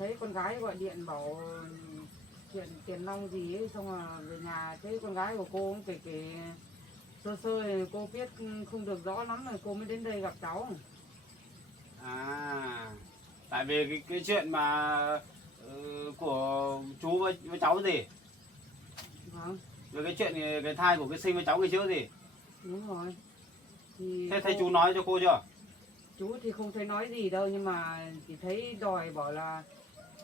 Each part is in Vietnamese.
thấy con gái gọi điện bảo chuyện tiền nong gì ấy, xong rồi về nhà thấy con gái của cô cũng kể sơ sơ thì cô biết không được rõ lắm rồi cô mới đến đây gặp cháu. À, tại vì cái chuyện mà của chú với cháu gì, Vâng, về cái chuyện cái thai của cái Sinh với cháu ngày trước gì, đúng rồi. Thì thế thấy cô chú nói cho cô chưa? chú thì không thấy nói gì đâu, nhưng mà chỉ thấy đòi bảo là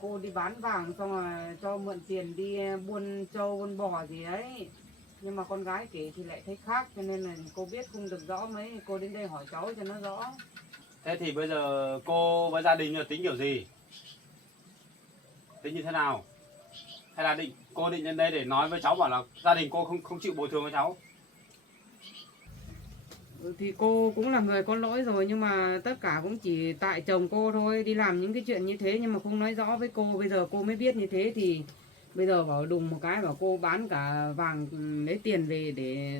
cô đi bán vàng xong rồi cho mượn tiền đi buôn trâu buôn bò gì đấy, nhưng mà con gái kể thì lại thấy khác, cho nên là cô biết không được rõ mấy, cô đến đây hỏi cháu cho nó rõ. Thế thì bây giờ cô với gia đình là tính kiểu gì, tính như thế nào, hay là cô định lên đây để nói với cháu bảo là gia đình cô không không chịu bồi thường cho cháu? Thì cô cũng là người có lỗi rồi, nhưng mà tất cả cũng chỉ tại chồng cô thôi, đi làm những cái chuyện như thế nhưng mà không nói rõ với cô, bây giờ cô mới biết như thế thì bây giờ bảo đùng một cái bảo cô bán cả vàng lấy tiền về để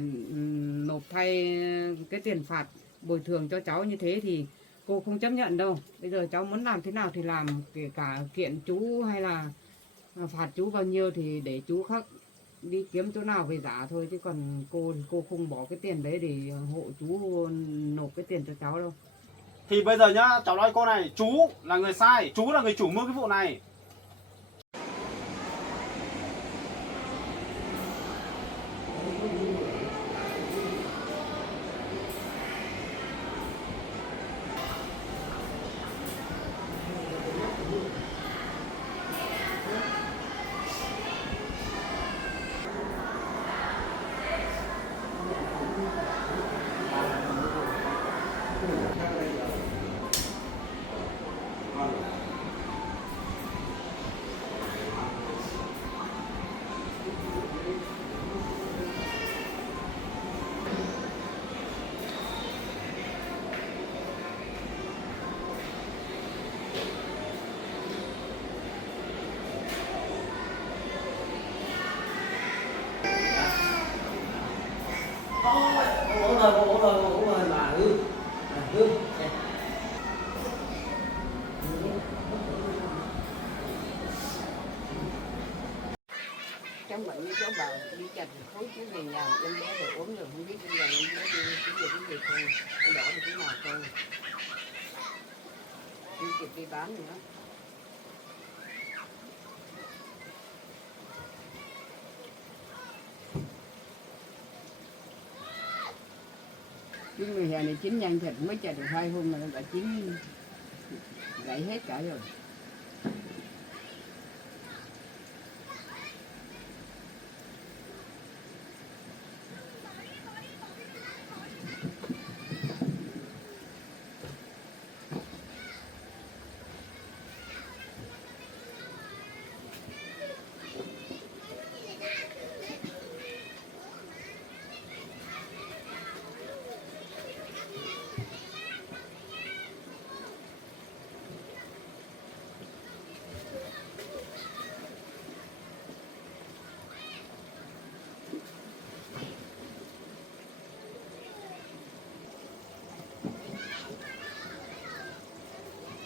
nộp thay cái tiền phạt bồi thường cho cháu như thế thì cô không chấp nhận đâu. Bây giờ cháu muốn làm thế nào thì làm, kể cả kiện chú hay là phạt chú bao nhiêu thì để chú khắc đi kiếm chỗ nào về giả thôi, chứ còn cô thì cô không bỏ cái tiền đấy để hộ chú nộp cái tiền cho cháu đâu. Thì bây giờ nhá, cháu nói cô này, chú là người sai, chú là người chủ mưu cái vụ này. Cháu bệnh với cháu bảo đi chặt khối chứ về nhà em bé để ốm rồi không biết bây giờ em bé đi cái gì không, cái đỏ thì cái nào không, đi kịp đi bán nữa. Cái người nhà này chín nhanh thật, mới chặt được 2 hôm mà nó đã chín gãy hết cả rồi.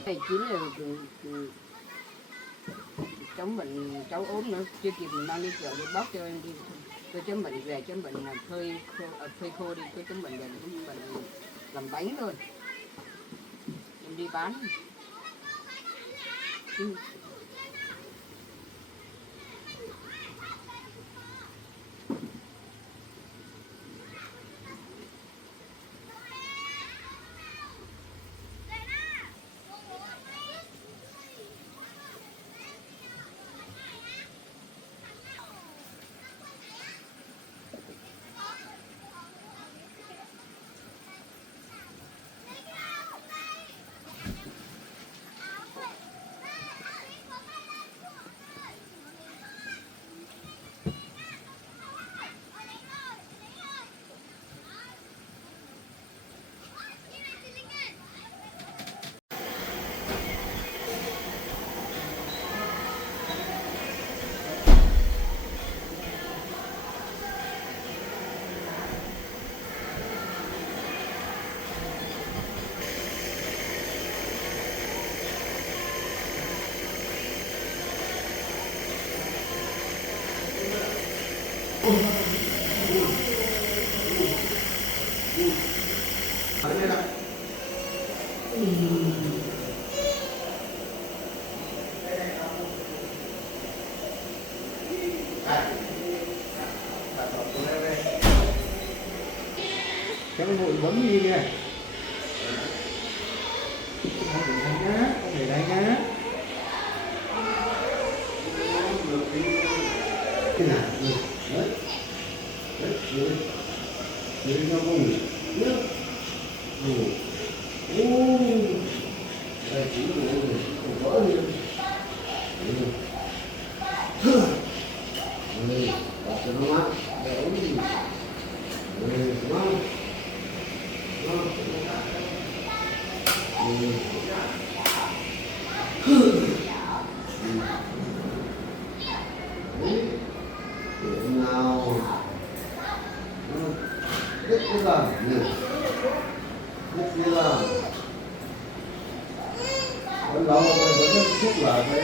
Này chín rồi chống bệnh cháu ốm nữa, chưa kịp mình mang đi chợ để bóc cho em đi, tôi chấm bệnh về, chấm bệnh là phơi khô đi, tôi chấm bệnh về chấm bệnh làm bánh thôi, em đi bán. Cái bụi bấm đi kìa. Không để đánh nhá, không để đánh nhá. Cái nào? Đấy. Đấy, đấy. Đấy cho vùng. Nhớ. Ô. Đây chỉ là không có gì. Đây, đặt cho nó mát. Đấy. Đây, đúng không? Nào biết cái làm biết cái làm vẫn lâu rồi vẫn rất xúc là cái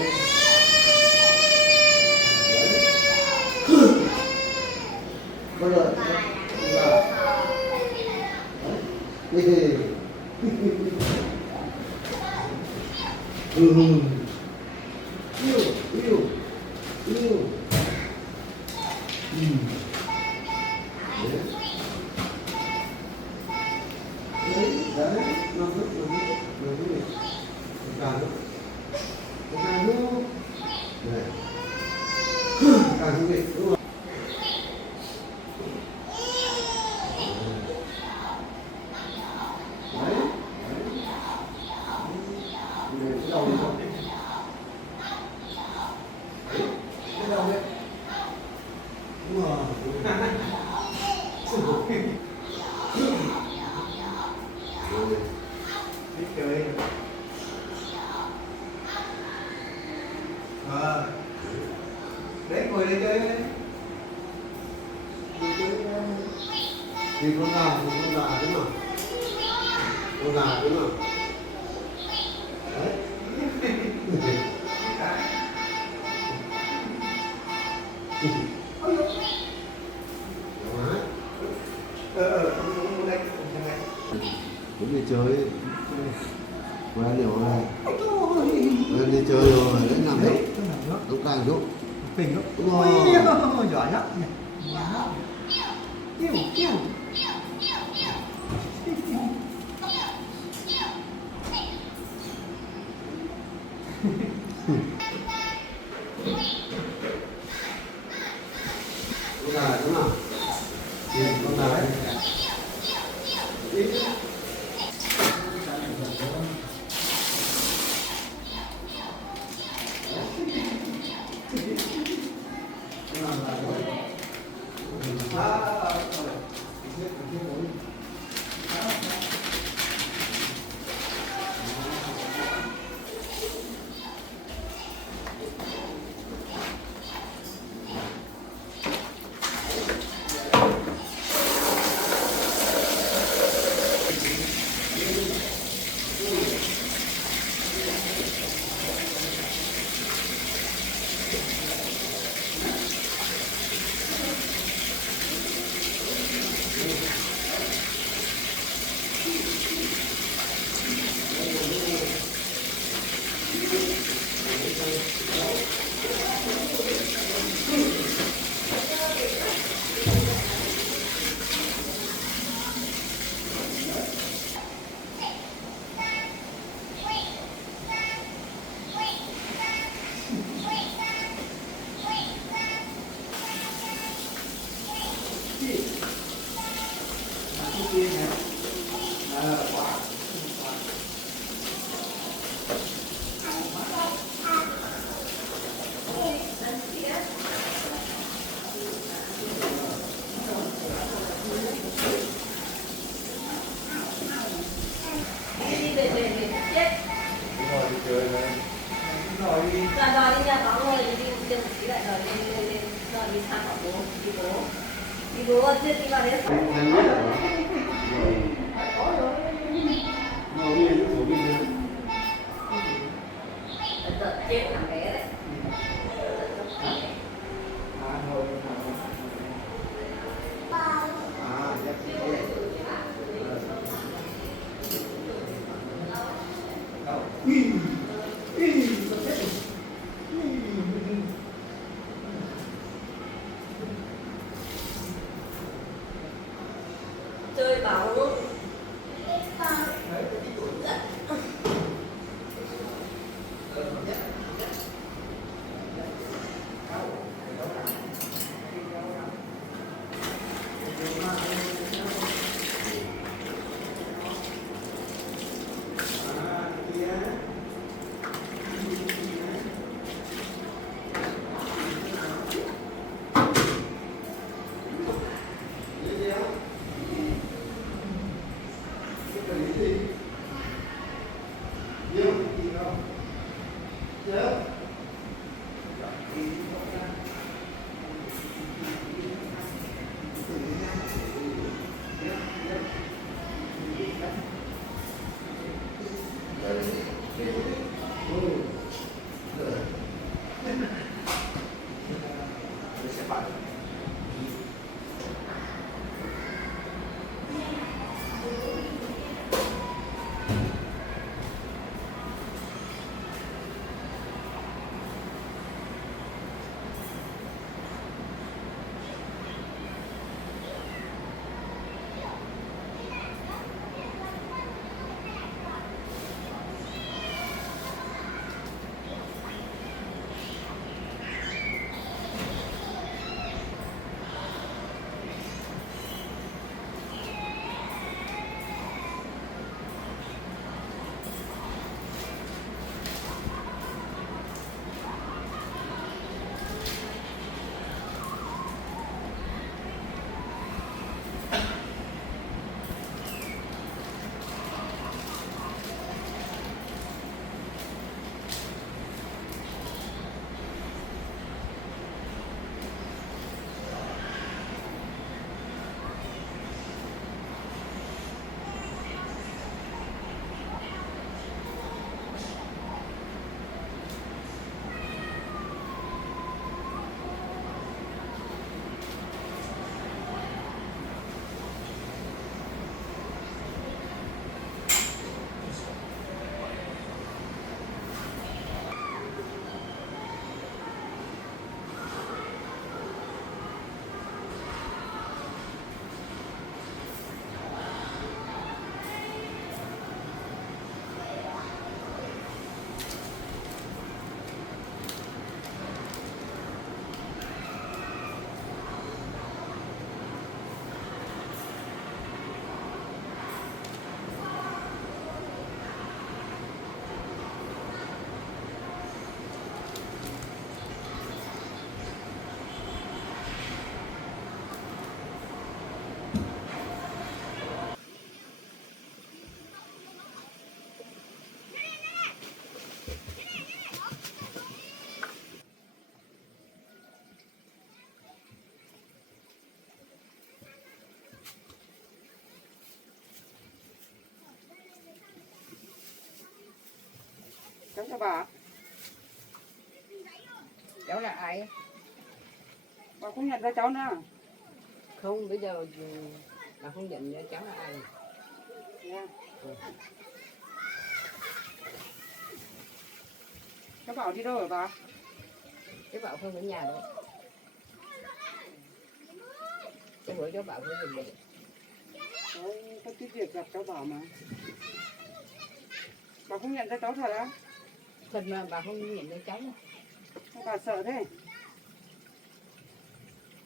bây giờ là cái gì yêu yêu yêu đấy đấy nó rất càng nữa càng nữa này càng thú vị đúng không? Đấy đấy cái đầu đi không? Cái đầu đấy đúng rồi. Biết chơi đấy ngồi đây chơi đấy thì con gà đúng không? Con gà đúng không? Đấy cũng đi chơi quen nhiều này quen đi chơi rồi đấy làm đấy đúng càng giúp Phình đó. đúng rồi Ôi, giỏi lắm. Kêu, kêu. con gà đúng không? Thì con gà đấy Rồi đi nha, có người đi một tí lại rồi lên rồi đi sang bảo bố đi bố chưa đi vào đấy nhanh nhất là chết thằng bé đấy Cháu cho bà. Cháu là ai? Bà không nhận ra cháu nữa. Không, bây giờ bà không nhận ra cháu là ai. Yeah. Cháu Bảo đi đâu rồi bà? Cháu Bảo không ở nhà đâu. Cháu hỏi cháu Bảo không được vậy. Có cái việc gặp cháu Bảo mà. Bà không nhận ra cháu thật á? Thật mà bà không nhận ra cháu. Sao bà sợ thế?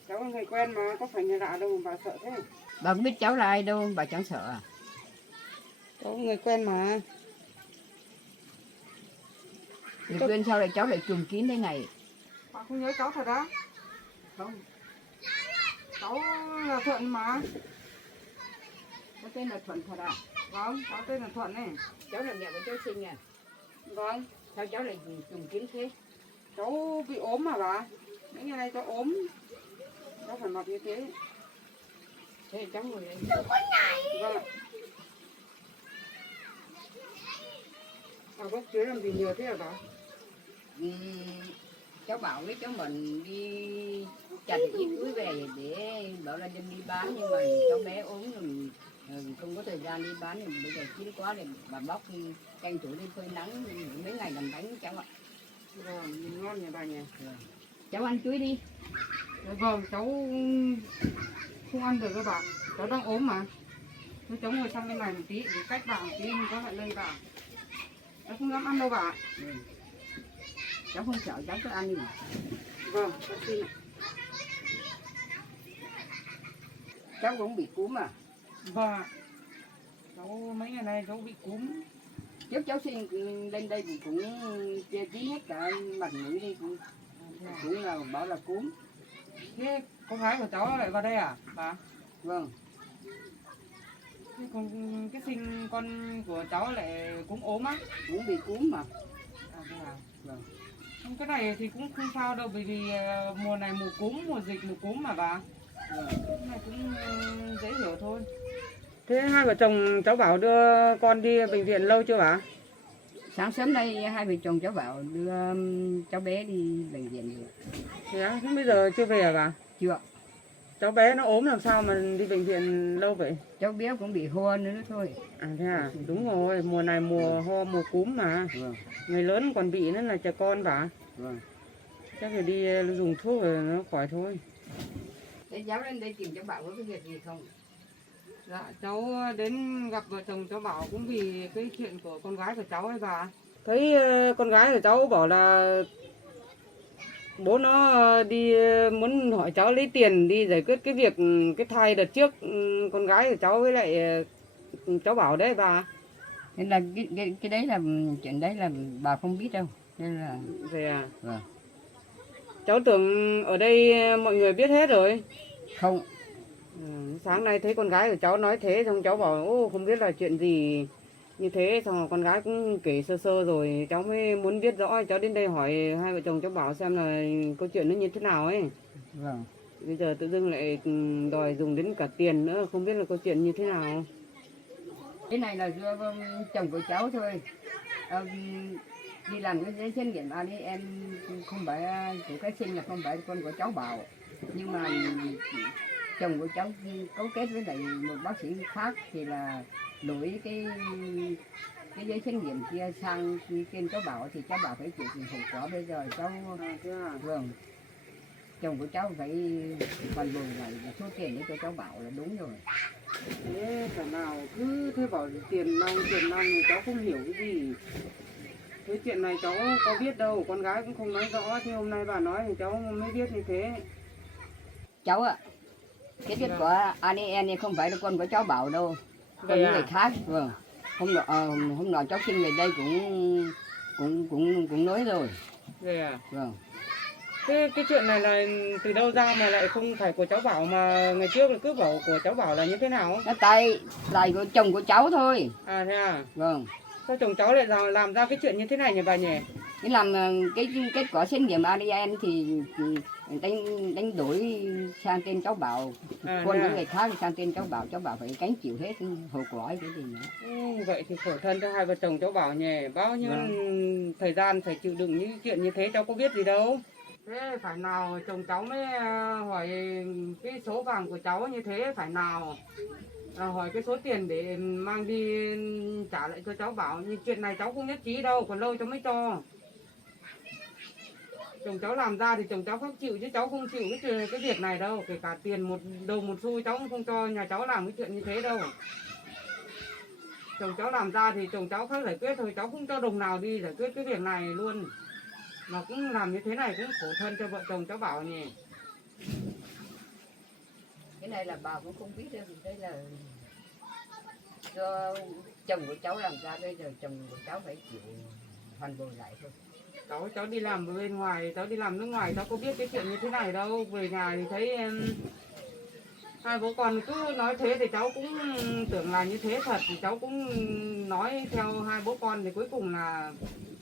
Cháu là người quen mà, có phải người lạ đâu mà bà sợ thế? Bà không biết cháu là ai đâu, bà chẳng sợ à? Cháu người quen mà. Thì quên sao lại cháu lại trùm kín thế này? Bà không nhớ cháu thật á? Không, Cháu là Thuận mà. cháu tên là Thuận thật à? Vâng, cháu tên là Thuận này. Cháu là mẹ của cháu sinh à? Vâng, Sao cháu lại trùm kín thế? cháu bị ốm mà bà. Mấy ngày nay cháu ốm. Cháu phải mặc như thế. Thế là cháu ngồi đây. Vâng ạ. Bà gốc chuối làm gì nhiều thế hả bà? Cháu Bảo với cháu mình đi chặt ít túi về để bảo là đem đi bán, nhưng mà cháu bé ốm rồi không có thời gian đi bán, thì bây giờ chín quá thì bà bóc tranh thủ đi phơi nắng mấy ngày làm bánh cháu ạ. Vâng, nhìn ngon nhỉ bà nhỉ? Cháu ăn chuối đi. Vâng, cháu không ăn được đâu bà. Cháu đang ốm mà. Thôi cháu ngồi sang bên này một tí, để cách bà một tí, không có lại lây bà. Cháu không dám ăn đâu bà. Cháu không sợ, cháu cứ ăn đi. Vâng, cháu xin ạ. Cháu cũng bị cúm à? Vâng ạ. Cháu mấy ngày nay cháu bị cúm. Trước cháu xin lên đây cũng che kín hết cả mặt mũi đi, cũng là bảo là cúm. Thế con gái của cháu lại vào đây à bà? Vâng. Thế con cái sinh con của cháu lại cũng ốm á? Cũng bị cúm mà. À thế à? Vâng. Không, cái này thì cũng không sao đâu, bởi vì mùa này mùa cúm, mùa dịch mùa cúm mà bà. Vâng. Cái này cũng dễ hiểu thôi. Thế hai vợ chồng cháu Bảo đưa con đi bệnh viện lâu chưa bà? Sáng sớm đây hai vợ chồng cháu bảo đưa cháu bé đi bệnh viện rồi. Thế á, thế bây giờ chưa về à bà? Chưa, Cháu bé nó ốm làm sao mà đi bệnh viện lâu vậy? cháu bé cũng bị ho nữa thôi. À thế à, đúng rồi, mùa này mùa ho mùa cúm mà. Vâng, Người lớn còn bị nữa là trẻ con bà. vâng. Chắc phải đi dùng thuốc rồi nó khỏi thôi. Thế cháu lên đây tìm cháu bảo có cái việc gì không? Dạ, cháu đến gặp vợ chồng cháu bảo cũng vì cái chuyện của con gái của cháu ấy bà. Thấy con gái của cháu bảo là bố nó đi muốn hỏi cháu lấy tiền đi giải quyết cái việc cái thai đợt trước con gái của cháu với lại cháu bảo đấy bà. Thế là cái đấy là chuyện đấy là bà không biết đâu. Nên là Vậy à? vâng. Cháu tưởng ở đây mọi người biết hết rồi. Không, Sáng nay thấy con gái của cháu nói thế xong cháu bảo ô không biết là chuyện gì như thế, xong rồi con gái cũng kể sơ sơ rồi cháu mới muốn biết rõ, cháu đến đây hỏi hai vợ chồng cháu bảo xem là câu chuyện nó như thế nào ấy. vâng. Bây giờ tự dưng lại đòi dùng đến cả tiền nữa, không biết là câu chuyện như thế nào. Cái này là do chồng của cháu thôi. Đi làm cái giấy xét nghiệm ADN không phải của cái sinh là không phải con của cháu bảo, nhưng mà chồng của cháu cấu kết với lại một bác sĩ khác thì là đổi cái giấy xét nghiệm kia sang trên cháu bảo thì cháu bảo phải chịu hậu quả. Bây giờ cháu vâng, chồng của cháu phải hoàn bồi lại số tiền để cho cháu bảo là đúng rồi. Thế cả nào cứ thế bảo tiền nong thì cháu không hiểu cái gì. Cái chuyện này cháu có biết đâu, con gái cũng không nói rõ, thì hôm nay bà nói thì cháu mới biết như thế. Cháu ạ, cái kết quả ADN này không phải là con của cháu bảo đâu, con Vậy những à? người khác. Vâng, hôm nọ cháu xin về đây cũng nói rồi. Vậy à? Vâng, Cái chuyện này là từ đâu ra mà lại không phải của cháu bảo, mà ngày trước là cứ bảo của cháu bảo là như thế nào? nó tay của chồng của cháu thôi. À thế à? Vâng, Sao chồng cháu lại làm ra cái chuyện như thế này nhỉ bà nhỉ? cái làm cái kết quả xét nghiệm ADN thì đánh đổi sang tên cháu bảo, À, con thế những à? người khác sang tên cháu bảo phải gánh chịu hết hậu quả cái gì nữa. Vậy thì khổ thân cho hai vợ chồng cháu bảo nhỉ, bao nhiêu thời gian phải chịu đựng những chuyện như thế cháu có biết gì đâu. Thế phải nào chồng cháu mới hỏi cái số vàng của cháu như thế, phải nào hỏi cái số tiền để mang đi trả lại cho cháu bảo. Nhưng chuyện này cháu không nhất trí đâu, còn lâu cháu mới cho. Chồng cháu làm ra thì chồng cháu không chịu, chứ cháu không chịu cái việc này đâu. Kể cả tiền một đồng một xu cháu cũng không cho nhà cháu làm cái chuyện như thế đâu. Chồng cháu làm ra thì chồng cháu khác giải quyết thôi, cháu không cho đồng nào đi giải quyết cái việc này luôn. Mà cũng làm như thế này cũng khổ thân cho vợ chồng cháu bảo nhỉ. Cái này là bà cũng không biết đâu, vì đây là do chồng của cháu làm ra, bây giờ chồng của cháu phải chịu hoàn bồi lại thôi. Cháu đi làm ở bên ngoài, cháu đi làm nước ngoài, cháu có biết cái chuyện như thế này đâu. Về nhà thì thấy hai bố con cứ nói thế thì cháu cũng tưởng là như thế thật, thì cháu cũng nói theo hai bố con, thì cuối cùng là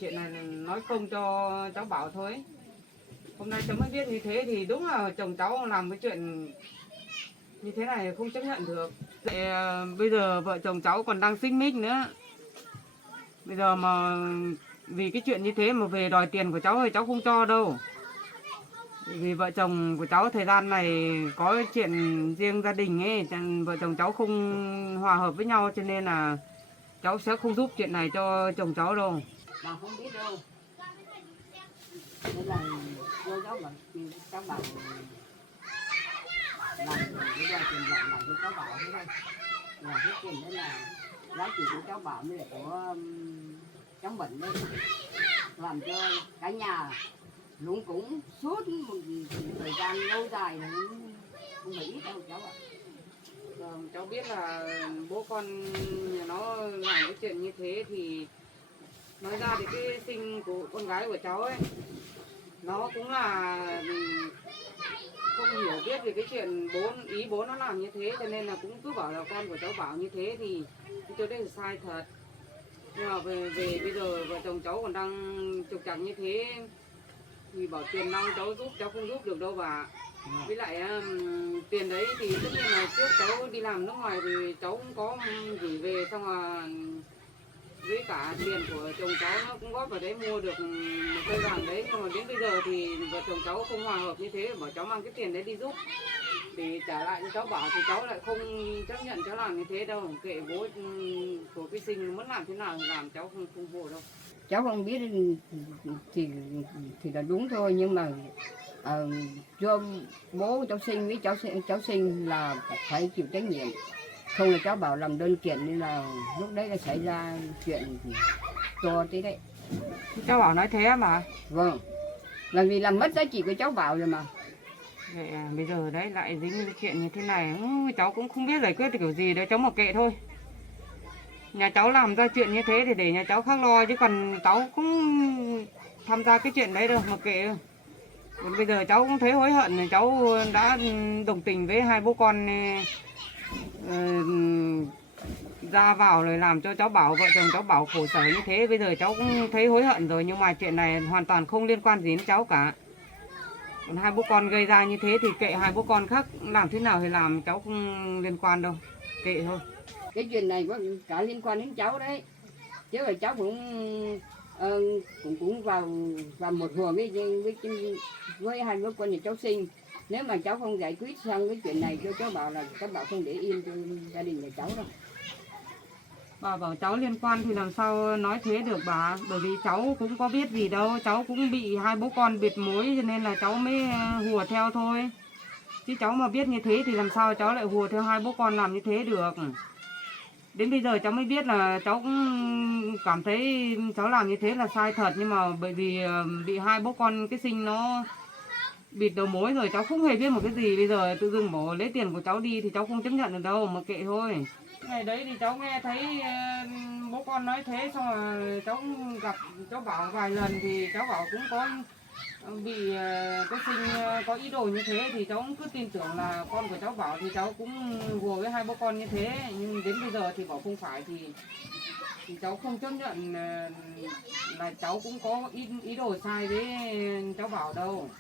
chuyện này nói không cho cháu bảo thôi. Hôm nay cháu mới biết như thế thì đúng là chồng cháu làm cái chuyện như thế này không chấp nhận được. Bây giờ vợ chồng cháu còn đang xích mích nữa. Bây giờ mà vì cái chuyện như thế mà về đòi tiền của cháu thì cháu không cho đâu. Vì vợ chồng của cháu thời gian này có chuyện riêng gia đình ấy, vợ chồng cháu không hòa hợp với nhau, cho nên là cháu sẽ không giúp chuyện này cho chồng cháu đâu. Bà không biết đâu. Nên là do cháu bảo cháu bảo làm cái đoàn tiền dạng làm cho cháu bảo thế thôi. Là cái tiền đó là giá trị của cháu bảo mới là của cháu bệnh đấy, làm cho cả nhà luống cũng suốt một thời gian lâu dài là không phải ít đâu cháu ạ. Cháu biết là bố con nhà nó làm cái chuyện như thế thì nói ra thì cái sinh của con gái của cháu ấy nó cũng là không hiểu biết về cái chuyện ý bố nó làm như thế, cho nên là cũng cứ bảo là con của cháu bảo như thế thì tôi đây là sai thật. Nhưng mà về bây giờ vợ chồng cháu còn đang trục trặc như thế thì bảo tiền nong cháu giúp, cháu không giúp được đâu bà. Với lại tiền đấy thì tất nhiên là trước cháu đi làm nước ngoài thì cháu cũng có gửi về, xong là với cả tiền của chồng cháu nó cũng góp vào đấy mua được một cây vàng đấy, nhưng mà đến bây giờ thì vợ chồng cháu không hòa hợp như thế, bảo cháu mang cái tiền đấy đi giúp thì trả lại cho cháu bảo thì cháu lại không chấp nhận cháu làm như thế đâu, kệ bố của cái sinh muốn làm thế nào thì làm, cháu không vội đâu. Cháu không biết thì là đúng thôi, nhưng mà do bố cháu sinh với cháu sinh là phải chịu trách nhiệm, không là cháu bảo làm đơn kiện nên là lúc đấy là xảy ra chuyện to thế đấy. Cháu bảo nói thế mà. Vâng, là vì làm mất giá trị của cháu bảo rồi mà. Vậy à, bây giờ đấy lại dính cái chuyện như thế này, cháu cũng không biết giải quyết được kiểu gì đấy, cháu mặc kệ thôi. Nhà cháu làm ra chuyện như thế thì để nhà cháu khác lo, chứ còn cháu cũng tham gia cái chuyện đấy đâu, mặc kệ. Bây giờ cháu cũng thấy hối hận, cháu đã đồng tình với hai bố con ra vào rồi làm cho cháu Bảo, vợ chồng cháu Bảo khổ sở như thế. Bây giờ cháu cũng thấy hối hận rồi, nhưng mà chuyện này hoàn toàn không liên quan gì đến cháu cả. Còn hai bố con gây ra như thế thì kệ hai bố con khác làm thế nào thì làm, cháu không liên quan đâu, kệ thôi. Cái chuyện này có cả liên quan đến cháu đấy, chứ là cháu cũng vào một hồ với hai bố con nhà cháu sinh. Nếu mà cháu không giải quyết xong cái chuyện này cho cháu Bảo là cháu Bảo không để yên cho gia đình nhà cháu đâu. Bà bảo cháu liên quan thì làm sao nói thế được bà, bởi vì cháu cũng có biết gì đâu, cháu cũng bị hai bố con bịt mối cho nên là cháu mới hùa theo thôi. Chứ cháu mà biết như thế thì làm sao cháu lại hùa theo hai bố con làm như thế được. Đến bây giờ cháu mới biết là cháu cũng cảm thấy cháu làm như thế là sai thật, nhưng mà bởi vì bị hai bố con cái sinh nó bịt đầu mối rồi, cháu không hề biết một cái gì. Bây giờ tự dưng bỏ lấy tiền của cháu đi thì cháu không chấp nhận được đâu, mà kệ thôi. Ngày đấy thì cháu nghe thấy bố con nói thế, xong rồi cháu gặp cháu Bảo vài lần thì cháu Bảo cũng có bị cái sinh có ý đồ như thế, thì cháu cũng cứ tin tưởng là con của cháu Bảo, thì cháu cũng hùa với hai bố con như thế. Nhưng đến bây giờ thì bảo không phải thì cháu không chấp nhận là cháu cũng có ý đồ sai với cháu Bảo đâu.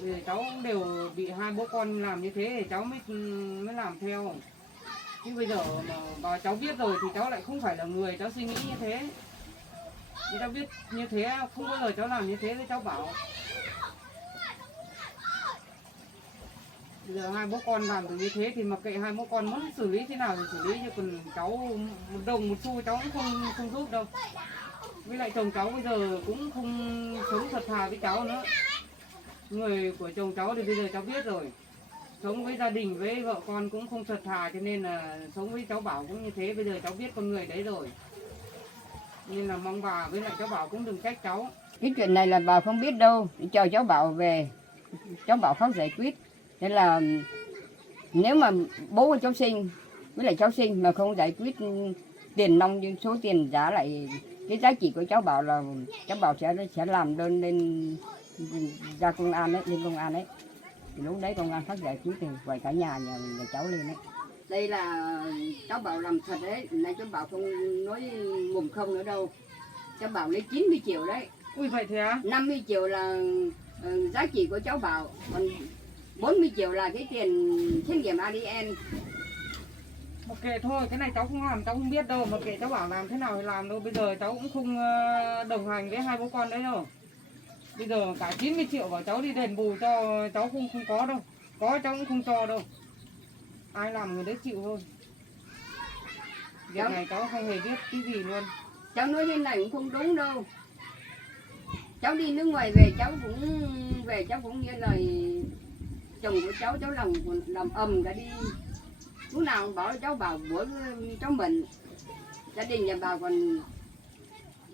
Thì cháu đều bị hai bố con làm như thế thì cháu mới làm theo. Nhưng bây giờ mà cháu biết rồi thì cháu lại không phải là người cháu suy nghĩ như thế. Nhưng cháu biết như thế không bao giờ cháu làm như thế với cháu Bảo. Bây giờ hai bố con làm được như thế thì mặc kệ hai bố con muốn xử lý thế nào thì xử lý, chứ còn cháu một đồng một xu cháu cũng không giúp đâu. Với lại chồng cháu bây giờ cũng không sống thật thà với cháu nữa. Người của chồng cháu thì bây giờ cháu biết rồi, sống với gia đình với vợ con cũng không thật thà, cho nên là sống với cháu Bảo cũng như thế. Bây giờ cháu biết con người đấy rồi, nên là mong bà với lại cháu Bảo cũng đừng trách cháu. Cái chuyện này là bà không biết đâu, chờ cháu Bảo về, cháu Bảo khó giải quyết. Nên là nếu mà bố của cháu sinh với lại cháu sinh mà không giải quyết tiền nong như số tiền trả lại cái giá trị của cháu Bảo, là cháu Bảo sẽ làm đơn lên ra công an đấy, lên công an đấy. Thì lúc đấy công an phát giải quyết thì gọi cả nhà cháu lên đấy. Đây là cháu Bảo làm thật đấy, này cháu Bảo không nói mồm không nữa đâu. Cháu Bảo lấy 90 triệu đấy. Ui vậy thế á? 50 triệu là giá trị của cháu Bảo, còn 40 triệu là cái tiền xét nghiệm ADN. Mặc kệ thôi, cái này cháu không làm, cháu không biết đâu. Mặc kệ cháu Bảo làm thế nào thì làm đâu. Bây giờ cháu cũng không đồng hành với hai bố con đấy đâu. Bây giờ cả 90 triệu bảo cháu đi đền bù cho cháu không có đâu. Có cháu cũng không cho đâu. Ai làm người đấy chịu thôi. Việc này cháu không hề biết cái gì luôn. Cháu nói thế này cũng không đúng đâu. Cháu đi nước ngoài về cháu cũng nghe lời chồng của cháu làm cả đi. Lúc nào bảo cháu Bảo bữa cháu mình, gia đình nhà bà còn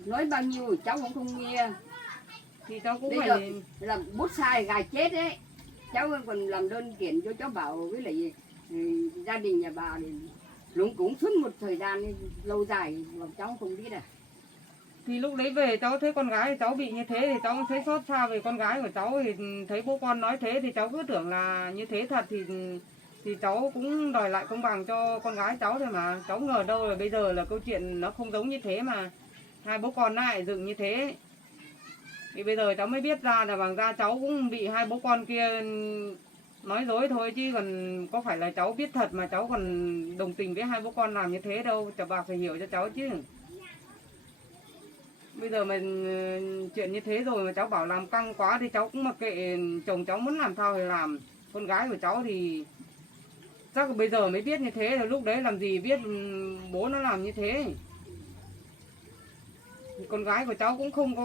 nói bao nhiêu cháu cũng không nghe. Thì cháu cũng bây phải giờ là bút sai gà chết đấy. Cháu còn làm đơn kiện cho cháu Bảo với lại gia đình nhà bà thì cũng suốt một thời gian lâu dài mà cháu không biết à. Thì lúc đấy về cháu thấy con gái cháu bị như thế thì cháu cũng thấy xót xa về con gái của cháu, thì thấy bố con nói thế thì cháu cứ tưởng là như thế thật, thì cháu cũng đòi lại công bằng cho con gái cháu thôi mà. Cháu ngờ đâu là bây giờ là câu chuyện nó không giống như thế mà hai bố con lại dựng như thế. Thì bây giờ cháu mới biết ra là bằng ra cháu cũng bị hai bố con kia nói dối thôi, chứ còn có phải là cháu biết thật mà cháu còn đồng tình với hai bố con làm như thế đâu. Cháu bà phải hiểu cho cháu chứ. Bây giờ mà chuyện như thế rồi mà cháu bảo làm căng quá thì cháu cũng mặc kệ, chồng cháu muốn làm sao thì làm. Con gái của cháu thì chắc là bây giờ mới biết như thế, rồi lúc đấy làm gì biết bố nó làm như thế. Con gái của cháu cũng không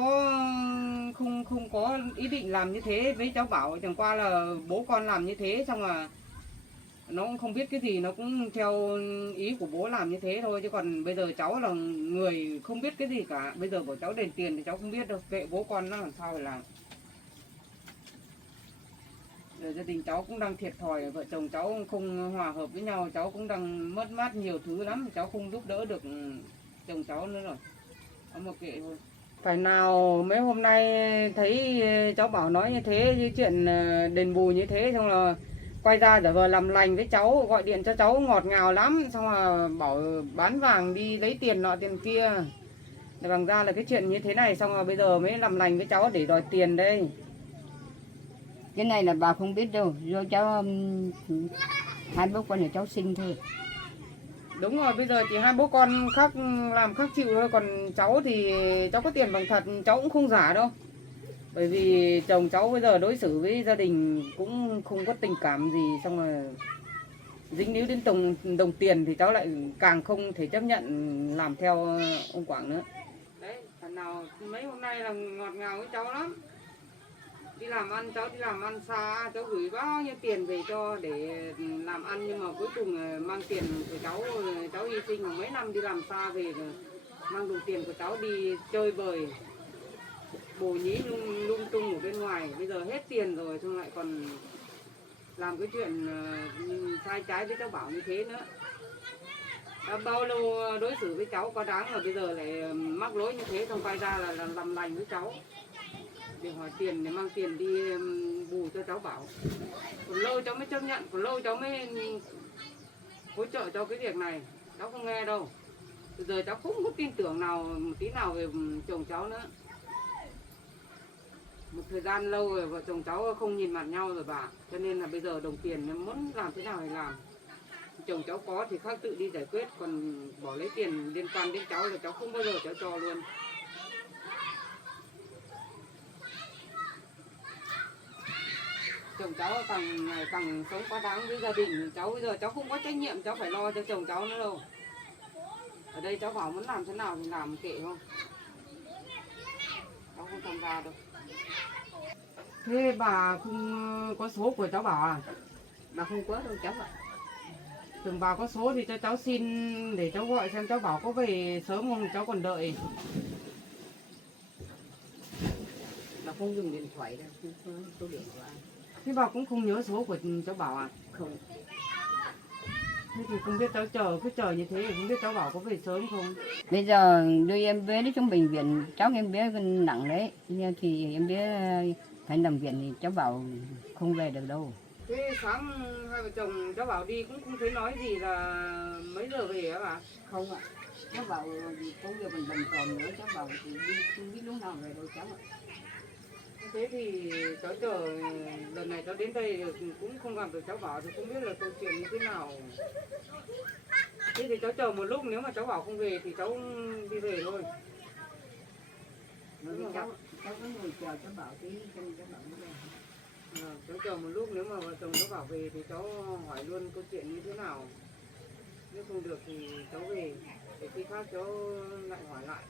có ý định làm như thế với cháu bảo, chẳng qua là bố con làm như thế xong là nó cũng không biết cái gì, nó cũng theo ý của bố làm như thế thôi. Chứ còn bây giờ cháu là người không biết cái gì cả, bây giờ bảo cháu đền tiền thì cháu không biết đâu, kệ bố con nó làm sao phải làm. Giờ gia đình cháu cũng đang thiệt thòi, vợ chồng cháu không hòa hợp với nhau, cháu cũng đang mất mát nhiều thứ lắm, cháu không giúp đỡ được chồng cháu nữa rồi. Mà kệ thôi. Phải nào mấy hôm nay thấy cháu bảo nói như thế, như chuyện đền bù như thế, xong là quay ra giả vờ làm lành với cháu, gọi điện cho cháu ngọt ngào lắm, xong là bảo bán vàng đi lấy tiền nọ tiền kia. Để bằng ra là cái chuyện như thế này, xong rồi bây giờ mới làm lành với cháu để đòi tiền đây. Cái này là bà không biết đâu, do cháu hai bố con nhà cháu sinh thôi. Đúng rồi, bây giờ chỉ hai bố con khác làm khác chịu thôi, còn cháu thì cháu có tiền bằng thật, cháu cũng không giả đâu. Bởi vì chồng cháu bây giờ đối xử với gia đình cũng không có tình cảm gì, xong rồi dính líu đến đồng tiền thì cháu lại càng không thể chấp nhận làm theo ông Quảng nữa. Đấy, phần nào mấy hôm nay là ngọt ngào với cháu lắm. Đi làm ăn, cháu đi làm ăn xa, cháu gửi bao nhiêu tiền về cho để làm ăn, nhưng mà cuối cùng mang tiền của cháu hy sinh mà mấy năm đi làm xa về rồi, mang đồng tiền của cháu đi chơi bời bồ nhí lung tung ở bên ngoài. Bây giờ hết tiền rồi xong lại còn làm cái chuyện sai trái với cháu bảo như thế nữa. Đã bao lâu đối xử với cháu quá đáng rồi, bây giờ lại mắc lỗi như thế, xong quay ra là làm lành với cháu để hỏi tiền, để mang tiền đi bù cho cháu bảo. Còn lâu cháu mới chấp nhận, còn lâu cháu mới hỗ trợ cho cái việc này, cháu không nghe đâu. Bây giờ cháu không có tin tưởng nào một tí nào về chồng cháu nữa. Một thời gian lâu rồi vợ chồng cháu không nhìn mặt nhau rồi bà, cho nên là bây giờ đồng tiền muốn làm thế nào thì làm. Chồng cháu có thì khác tự đi giải quyết, còn bỏ lấy tiền liên quan đến cháu là cháu không bao giờ cháu cho luôn. Chồng cháu càng sống quá đáng với gia đình cháu, bây giờ cháu không có trách nhiệm cháu phải lo cho chồng cháu nữa đâu. Ở đây cháu bảo muốn làm thế nào thì làm, kệ không, cháu không tham gia đâu. Thế bà không có số của cháu bảo à? Bà không có đâu cháu ạ. Tưởng bà có số thì cho cháu xin để cháu gọi xem cháu bảo có về sớm không, cháu còn đợi. Bà không dùng điện thoại đâu, không có số điện thoại. Thế bà cũng không nhớ số của cháu bảo à? Không. Thế thì không biết cháu cứ chờ như thế thì không biết cháu bảo có về sớm không. Bây giờ đưa em bé đi trong bệnh viện, cháu em bé nặng đấy, nhưng thì em bé phải nằm viện thì cháu bảo không về được đâu. Thế sáng hai vợ chồng cháu bảo đi cũng không thấy nói gì là mấy giờ về hả bà? Không ạ. Cháu bảo có việc mình bận còn nữa, cháu bảo thì đi không biết lúc nào về đâu cháu ạ. Thế thì cháu chờ lần này cháu đến đây cũng không gặp được cháu bảo thì không biết là câu chuyện như thế nào. Thế thì cháu chờ một lúc, nếu mà cháu bảo không về thì cháu đi về thôi. Cháu có người chờ cháu bảo tí chân cháu bảo nó về. Cháu chờ một lúc, nếu mà vợ chồng cháu bảo về thì cháu hỏi luôn câu chuyện như thế nào. Nếu không được thì cháu về, để khi khác cháu lại hỏi lại.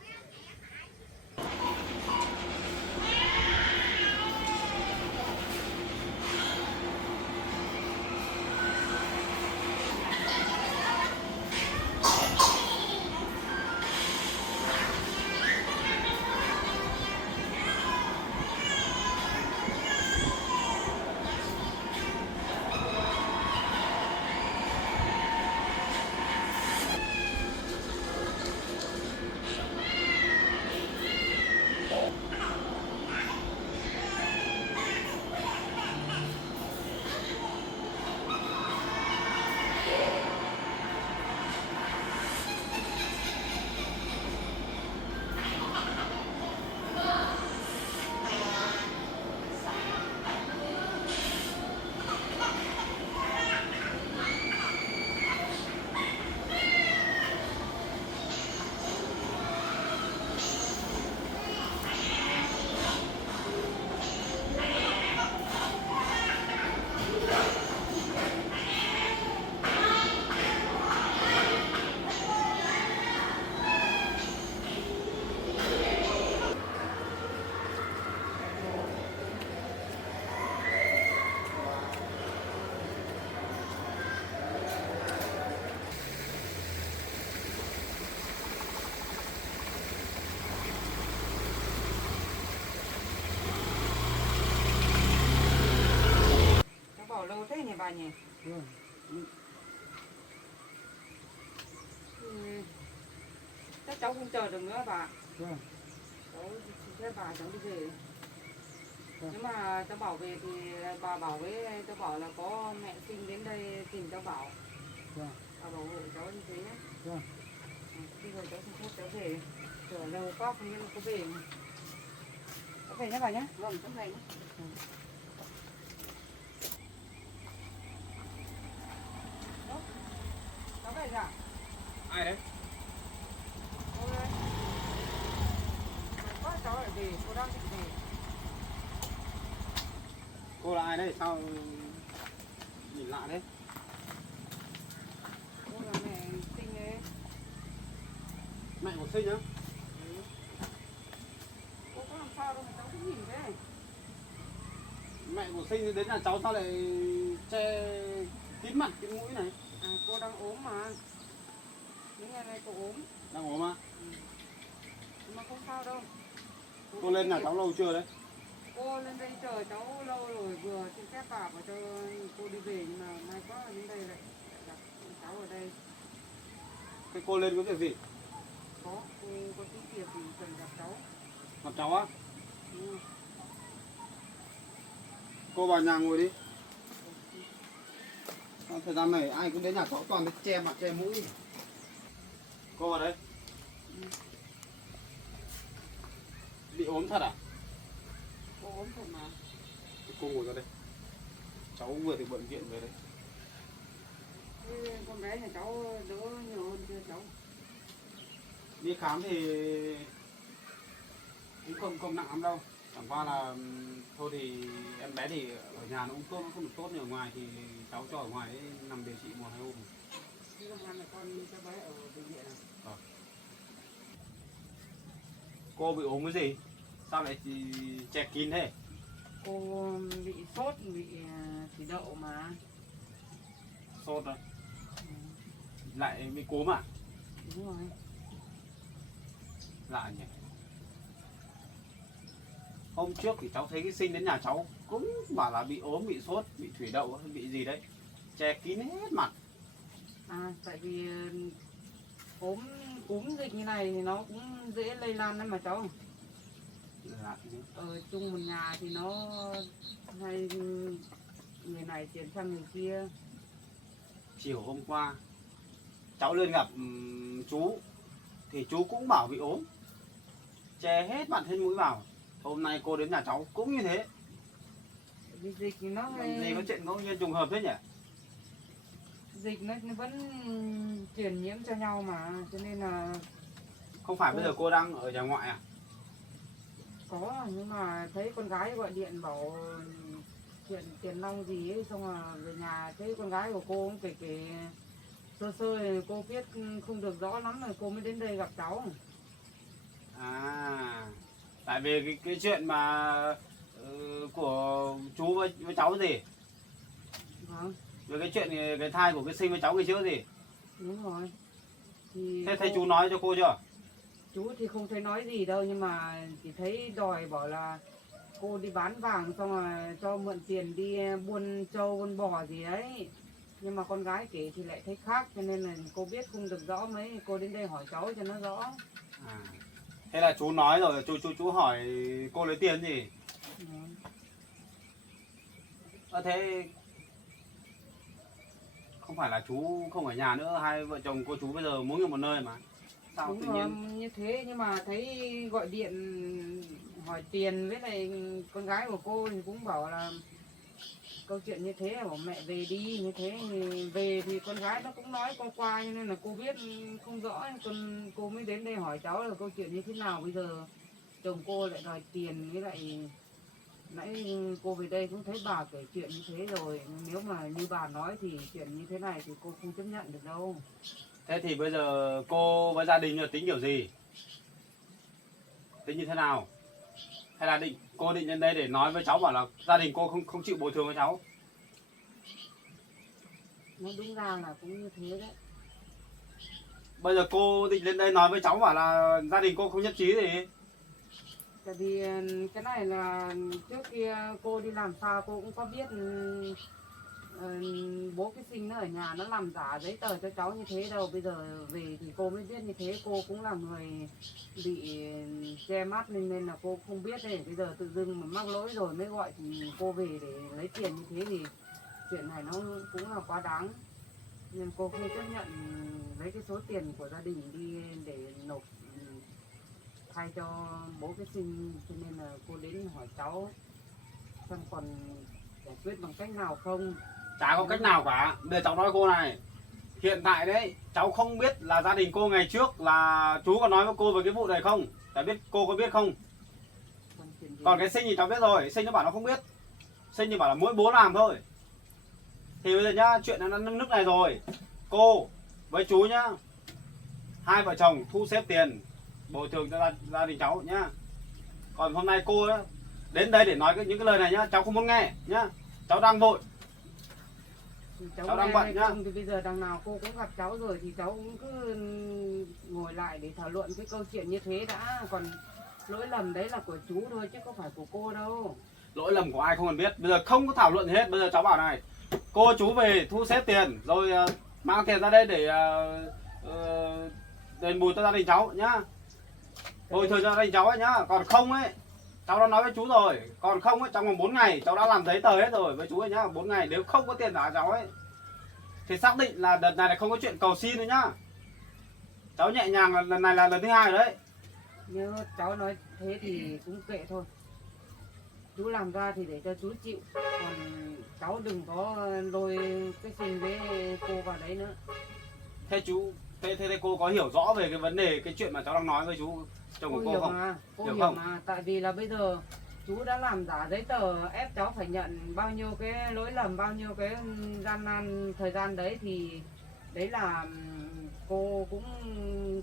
bà nhỉ. Vâng. Chắc cháu không chờ được nữa bà. Vâng. Cháu sẽ bà cháu đi về. Vâng. Nếu mà cháu bảo về thì bà bảo với cháu bảo là có mẹ sinh đến đây tìm cháu bảo. Vâng. Bà bảo hộ cháu như thế nhé. Vâng. Bây giờ cháu xin phép cháu về. Chờ lâu quá không biết là có về không. Cháu về nhé bà nhé. Vâng, cháu về nhé. Cháu về rồi à? Ai đấy? Cô đây. Có cháu lại về, cô đang định về. Cô là ai đấy? Sao nhìn lạ thế? Cô là mẹ sinh đấy. Mẹ của Sinh á? Cô có làm sao đâu mà cháu cứ nhìn thế. Mẹ của Sinh đến nhà cháu sao lại che kín mặt kín mũi này? À, cô đang ốm mà. Những ngày này cô ốm. Đang ốm à? Nhưng mà không sao đâu. Cô lên nhà cháu lâu chưa đấy? Cô lên đây chờ cháu lâu rồi, vừa xin phép bà bảo cho cô đi về nhưng mà mai quá đến đây lại gặp cháu ở đây. Thế cô lên có việc gì? Có, cô có tí việc thì cần gặp cháu. Gặp cháu á? Ừ. Cô vào nhà ngồi đi. Trong thời gian này ai cũng đến nhà cháu toàn đến che mặt che mũi. Cô vào đây. Bị ốm thật à? Cô ốm thật mà. Cô ngồi ra đây. Cháu vừa từ bệnh viện về đấy. Thế con bé nhà cháu đỡ nhiều hơn chưa cháu? Đi khám thì cũng không nặng lắm đâu. Chẳng qua là thôi thì em bé thì ở nhà nó cũng tốt, nó không được tốt như ở ngoài thì cháu cho ở ngoài đấy nằm điều trị 1-2 hôm. Thế là hai mẹ con cháu bé ở bệnh viện à? Cô bị ốm cái gì? Sao lại thì che kín thế? Cô bị sốt, bị thủy đậu mà. Sốt rồi. Lại bị cúm à? Đúng rồi. Lạ nhỉ. Hôm trước thì cháu thấy cái Sinh đến nhà cháu cũng bảo là bị ốm, bị sốt, bị thủy đậu hay bị gì đấy. Che kín hết mặt. À, tại vì ốm cúm dịch như này thì nó cũng dễ lây lan đấy mà cháu. Lạ thế. Ở chung một nhà thì nó hay người này chuyển sang người kia. Chiều hôm qua cháu lên gặp chú thì chú cũng bảo bị ốm, che hết mặt hết mũi vào. Hôm nay cô đến nhà cháu cũng như thế. Vì dịch thì nó Làm gì có chuyện ngẫu nhiên trùng hợp thế nhỉ? dịch nó vẫn truyền nhiễm cho nhau mà, cho nên là Không phải bây giờ cô đang ở nhà ngoại à? có, nhưng mà thấy con gái gọi điện bảo chuyện tiền nong gì ấy, xong rồi về nhà thấy con gái của cô cũng kể sơ sơ thì cô biết không được rõ lắm rồi cô mới đến đây gặp cháu. À, tại vì cái chuyện mà của chú với cháu gì? Vâng, Về cái chuyện cái thai của cái Sinh với cháu ngày trước gì? đúng rồi. Thì Thế thấy cô- chú nói cho cô chưa? chú thì không thấy nói gì đâu, nhưng mà chỉ thấy đòi bảo là cô đi bán vàng xong rồi cho mượn tiền đi buôn trâu buôn bò gì đấy. Nhưng mà con gái kể thì lại thấy khác, cho nên là cô biết không được rõ mấy, cô đến đây hỏi cháu cho nó rõ. À. Thế là chú nói rồi, chú hỏi cô lấy tiền gì? Ừ. Thế không phải là chú không ở nhà nữa, hai vợ chồng cô chú bây giờ muốn ở một nơi mà. Sao Đúng tự rồi, nhiên như thế nhưng mà thấy gọi điện hỏi tiền với lại con gái của cô thì cũng bảo là câu chuyện như thế, bảo mẹ về đi như thế thì về thì con gái nó cũng nói qua cho nên là cô biết không rõ, còn cô mới đến đây hỏi cháu là câu chuyện như thế nào. Bây giờ chồng cô lại đòi tiền, với lại nãy cô về đây cũng thấy bà kể chuyện như thế rồi, nếu mà như bà nói thì chuyện như thế này thì cô không chấp nhận được đâu. Thế thì bây giờ cô với gia đình là tính kiểu gì? Tính như thế nào? Hay là cô định lên đây để nói với cháu bảo là gia đình cô không chịu bồi thường với cháu? Nó đúng ra là cũng như thế đấy. Bây giờ cô định lên đây nói với cháu bảo là gia đình cô không nhất trí gì? Tại vì cái này là trước kia cô đi làm xa cô cũng có biết bố cái Sinh nó ở nhà nó làm giả giấy tờ cho cháu như thế đâu, bây giờ về thì cô mới biết như thế. Cô cũng là người bị che mắt nên là cô không biết đấy. Bây giờ tự dưng mà mắc lỗi rồi mới gọi thì cô về để lấy tiền như thế thì chuyện này nó cũng là quá đáng, nên cô không chấp nhận lấy cái số tiền của gia đình đi để nộp thay cho bố cái Sinh, cho nên là cô đến hỏi cháu xem còn giải quyết bằng cách nào không. Chả có cách nào cả. Bây giờ cháu nói cô này, hiện tại đấy cháu không biết là gia đình cô ngày trước là chú có nói với cô về cái vụ này không, chả biết cô có biết không. Còn cái Sinh thì cháu biết rồi, Sinh nó bảo nó không biết, Sinh thì bảo là mỗi bố làm thôi. Thì bây giờ nhá, chuyện nó nước này rồi, cô với chú nhá, hai vợ chồng thu xếp tiền bồi thường cho gia đình cháu nhá. Còn hôm nay cô ấy, đến đây để nói những cái lời này nhá, cháu không muốn nghe nhá, cháu đang vội. Cháu đang bận nhá. Thì bây giờ đằng nào cô cũng gặp cháu rồi thì cháu cũng cứ ngồi lại để thảo luận cái câu chuyện như thế đã. Còn lỗi lầm đấy là của chú thôi chứ không phải của cô đâu. Lỗi lầm của ai không cần biết, bây giờ không có thảo luận gì hết. Bây giờ cháu bảo này, cô chú về thu xếp tiền rồi mang tiền ra đây để đền bù cho gia đình cháu nhá, bồi thường cho gia đình cháu ấy nhá. Còn không ấy, cháu đã nói với chú rồi, còn không ấy, trong vòng 4 ngày cháu đã làm giấy tờ hết rồi với chú ấy nhá. 4 ngày nếu không có tiền trả cháu ấy thì xác định là đợt này không có chuyện cầu xin nữa nhá. Cháu nhẹ nhàng là lần này là lần thứ 2 rồi đấy. Nếu cháu nói thế thì cũng kệ thôi, chú làm ra thì để cho chú chịu, còn cháu đừng có lôi cái Sinh với cô vào đấy nữa. Thế chú, thế cô có hiểu rõ về cái vấn đề, cái chuyện mà cháu đang nói với chú chồng của Cô cô hiểu không? mà, cô Hiểu hiểu không? mà, tại vì là bây giờ chú đã làm giả giấy tờ ép cháu phải nhận bao nhiêu cái lỗi lầm, bao nhiêu cái gian nan thời gian đấy, thì đấy là cô cũng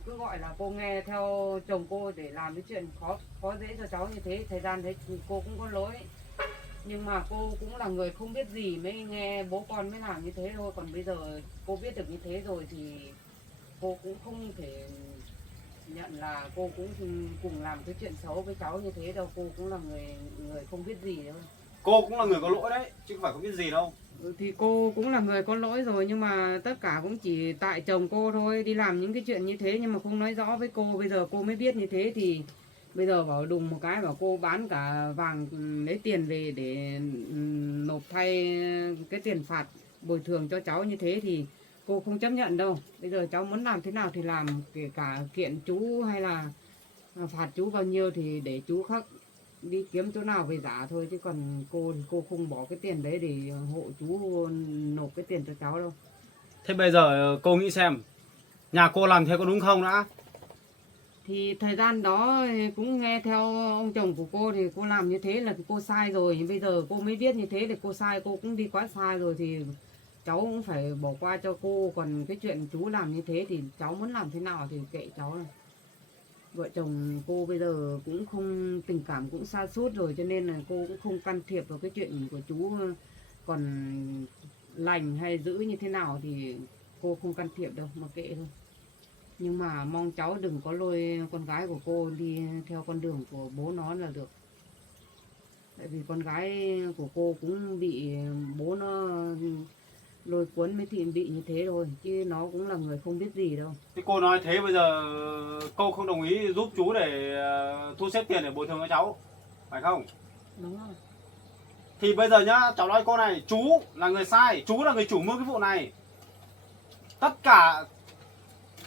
cứ gọi là cô nghe theo chồng cô để làm cái chuyện khó dễ cho cháu như thế. Thời gian đấy thì cô cũng có lỗi, nhưng mà cô cũng là người không biết gì mới nghe bố con mới làm như thế thôi. Còn bây giờ cô biết được như thế rồi thì cô cũng không thể nhận là cô cũng cùng làm cái chuyện xấu với cháu như thế đâu. Cô cũng là người không biết gì thôi. Cô cũng là người có lỗi đấy chứ không phải không biết gì đâu. Thì cô cũng là người có lỗi rồi, nhưng mà tất cả cũng chỉ tại chồng cô thôi, đi làm những cái chuyện như thế nhưng mà không nói rõ với cô. Bây giờ cô mới biết như thế thì bây giờ bảo đùng một cái bảo cô bán cả vàng lấy tiền về để nộp thay cái tiền phạt bồi thường cho cháu như thế thì cô không chấp nhận đâu. Bây giờ cháu muốn làm thế nào thì làm, kể cả kiện chú hay là phạt chú bao nhiêu thì để chú khắc đi kiếm chỗ nào về giả thôi, chứ còn cô thì cô không bỏ cái tiền đấy để hộ chú nộp cái tiền cho cháu đâu. Thế bây giờ cô nghĩ xem, nhà cô làm thế có đúng không đã? Thì thời gian đó cũng nghe theo ông chồng của cô thì cô làm như thế là cô sai rồi. Nhưng bây giờ cô mới biết như thế thì cô sai, cô cũng đi quá sai rồi thì cháu cũng phải bỏ qua cho cô. Còn cái chuyện chú làm như thế thì cháu muốn làm thế nào thì kệ cháu này. Vợ chồng cô bây giờ cũng không, tình cảm cũng sa sút rồi, cho nên là cô cũng không can thiệp vào cái chuyện của chú. Còn lành hay giữ như thế nào thì cô không can thiệp đâu, mà kệ thôi. Nhưng mà mong cháu đừng có lôi con gái của cô đi theo con đường của bố nó là được. Tại vì con gái của cô cũng bị bố nó lôi cuốn mới thì bị như thế rồi, chứ nó cũng là người không biết gì đâu. Thế cô nói thế bây giờ cô không đồng ý giúp chú để thu xếp tiền để bồi thường cho cháu, phải không? Đúng rồi. Thì bây giờ nhá, cháu nói cô này, chú là người sai, chú là người chủ mưu cái vụ này. Tất cả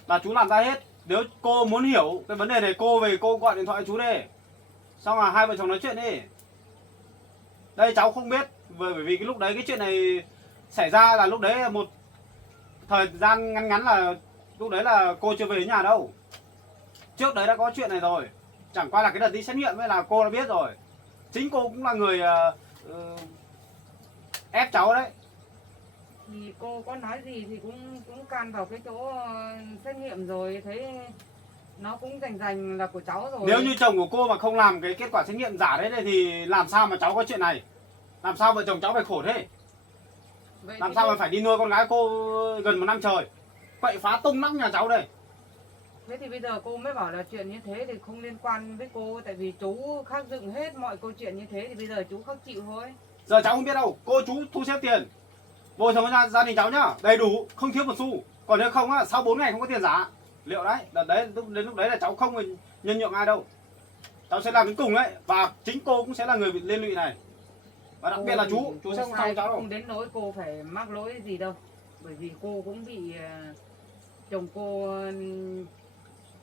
là chú làm ra hết. Nếu cô muốn hiểu cái vấn đề này, cô về cô gọi điện thoại cho chú đi, xong là hai vợ chồng nói chuyện đi. Đây cháu không biết, bởi vì cái lúc đấy cái chuyện này xảy ra là lúc đấy một thời gian ngắn ngắn, là lúc đấy là cô chưa về đến nhà đâu. Trước đấy đã có chuyện này rồi. Chẳng qua là cái đợt đi xét nghiệm ấy là cô đã biết rồi. Chính cô cũng là người ép cháu đấy. Thì cô có nói gì thì cũng can vào cái chỗ xét nghiệm rồi, thấy nó cũng rành là của cháu rồi. Nếu như chồng của cô mà không làm cái kết quả xét nghiệm giả đấy thì làm sao mà cháu có chuyện này? Làm sao vợ chồng cháu phải khổ thế? Vậy Làm sao mà phải đi nuôi con gái cô gần 1 năm trời, quậy phá tung nóc nhà cháu đây? Thế thì bây giờ cô mới bảo là chuyện như thế thì không liên quan với cô. Tại vì chú khắc dựng hết mọi câu chuyện như thế thì bây giờ chú khắc chịu thôi. Giờ cháu không biết đâu, cô chú thu xếp tiền bồi thường cho gia đình cháu nhá, đầy đủ, không thiếu một xu. Còn nếu không á, sau 4 ngày không có tiền giá liệu đấy, đến lúc đấy là cháu không nhân nhượng ai đâu, cháu sẽ làm đến cùng đấy, và chính cô cũng sẽ là người bị liên lụy này, và đặc biệt là chú sẽ không tha cho cháu đâu. Không đến nỗi cô phải mắc lỗi gì đâu, bởi vì cô cũng bị chồng